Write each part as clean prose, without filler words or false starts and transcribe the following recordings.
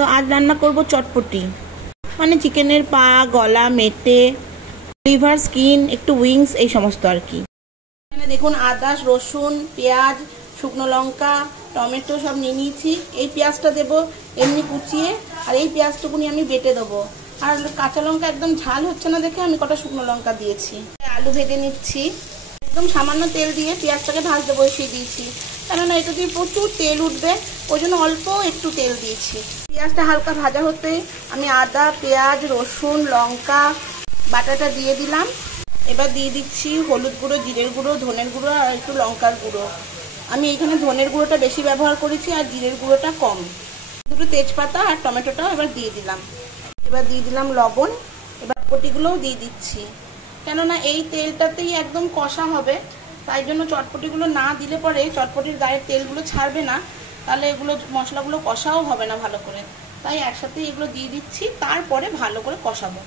তো আজ রান্না করব চটপটি, মানে চিকেনের পা, গলা, মেটে, লিভার, স্কিন, একটু উইংস, এই সমস্ত আর কি। এখানে দেখুন আদা, রসুন, পেঁয়াজ, শুকনো লঙ্কা, টমেটো সব নিয়ে নিয়েছি। এই পেঁয়াজটা দেবো এমনি কুচিয়ে, আর এই পেঁয়াজটুকুনি আমি বেটে দেবো। আর কাঁচা লঙ্কা একদম ঝাল হচ্ছে না দেখে আমি কটা শুকনো লঙ্কা দিয়েছি। আলু ভেজে নিচ্ছি, একদম সামান্য তেল দিয়ে পেঁয়াজটাকে ভাজতে বসিয়ে দিয়েছি, কেননা এটা দিয়ে প্রচুর তেল উঠবে, ওই জন্য অল্প একটু তেল দিয়েছি। পেঁয়াজটা হালকা ভাজা হতে আমি আদা, পেঁয়াজ, রসুন, লঙ্কা বাটাটা দিয়ে দিলাম। এবার দিয়ে দিচ্ছি হলুদ গুঁড়ো, জিরের গুঁড়ো, ধনের গুঁড়ো আর একটু লঙ্কার গুঁড়ো। আমি এখানে ধনের গুঁড়োটা বেশি ব্যবহার করেছি আর জিরের গুঁড়োটা কম। দুটো তেজপাতা আর টমেটোটাও এবার দিয়ে দিলাম। এবার দিয়ে দিলাম লবণ। এবার চটপটিগুলোও দিয়ে দিচ্ছি, কেননা এই তেলটাতেই একদম কষা হবে, তাই জন্য চটপটিগুলো না দিলে পরে চটপটির গায়ের তেলগুলো ছাড়বে না, তাহলে এগুলো মশলাগুলো কষাও হবে না ভালো করে। তাই একসাথে এগুলো দিয়ে দিচ্ছি, তারপরে ভালো করে কষাবো।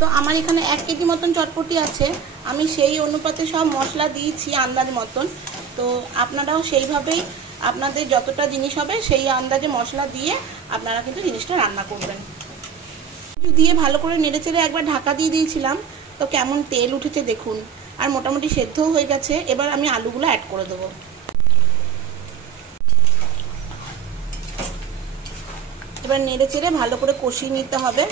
তো আমার এখানে 1 কেজি মতন চটপটি আছে, আমি সেই অনুপাতে সব মশলা দিয়েছি আন্দাজ মতন। তো আপনারাও সেইভাবেই আপনাদের যতটা জিনিস হবে সেই আন্দাজে মশলা দিয়ে আপনারা কিন্তু জিনিসটা রান্না করবেন। দিয়ে ভালো করে নেড়েচেড়ে একবার ঢাকা দিয়ে দিয়েছিলাম, তো কেমন তেল উঠেছে দেখুন, আর মোটামুটি সেদ্ধও হয়ে গেছে। এবার আমি আলুগুলো অ্যাড করে দেবো। এবার নেড়েচেড়ে ভালো করে কষিয়ে নিতে হবে।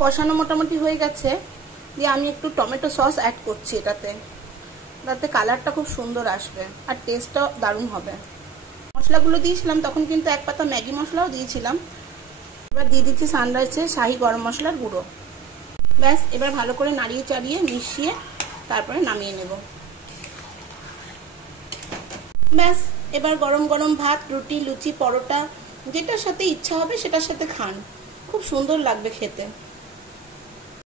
কষানো মোটামুটি হয়ে গেছে, দিয়ে আমি একটু টমেটো সস অ্যাড করছি এটাতে, যাতে কালারটা খুব সুন্দর আসবে আর টেস্টটাও দারুণ হবে। মশলাগুলো দিয়েছিলাম তখন কিন্তু 1 পাতা ম্যাগি মশলাও দিয়েছিলাম। এবার দিয়ে দিচ্ছি সানরাইজের শাহি গরম মশলার গুঁড়ো। ব্যাস, এবার ভালো করে নাড়িয়ে চাড়িয়ে মিশিয়ে তারপরে নামিয়ে নেব। ব্যাস, এবার গরম গরম ভাত, রুটি, লুচি, পরোটা, যেটার সাথে ইচ্ছা হবে সেটার সাথে খান, খুব সুন্দর লাগবে খেতে।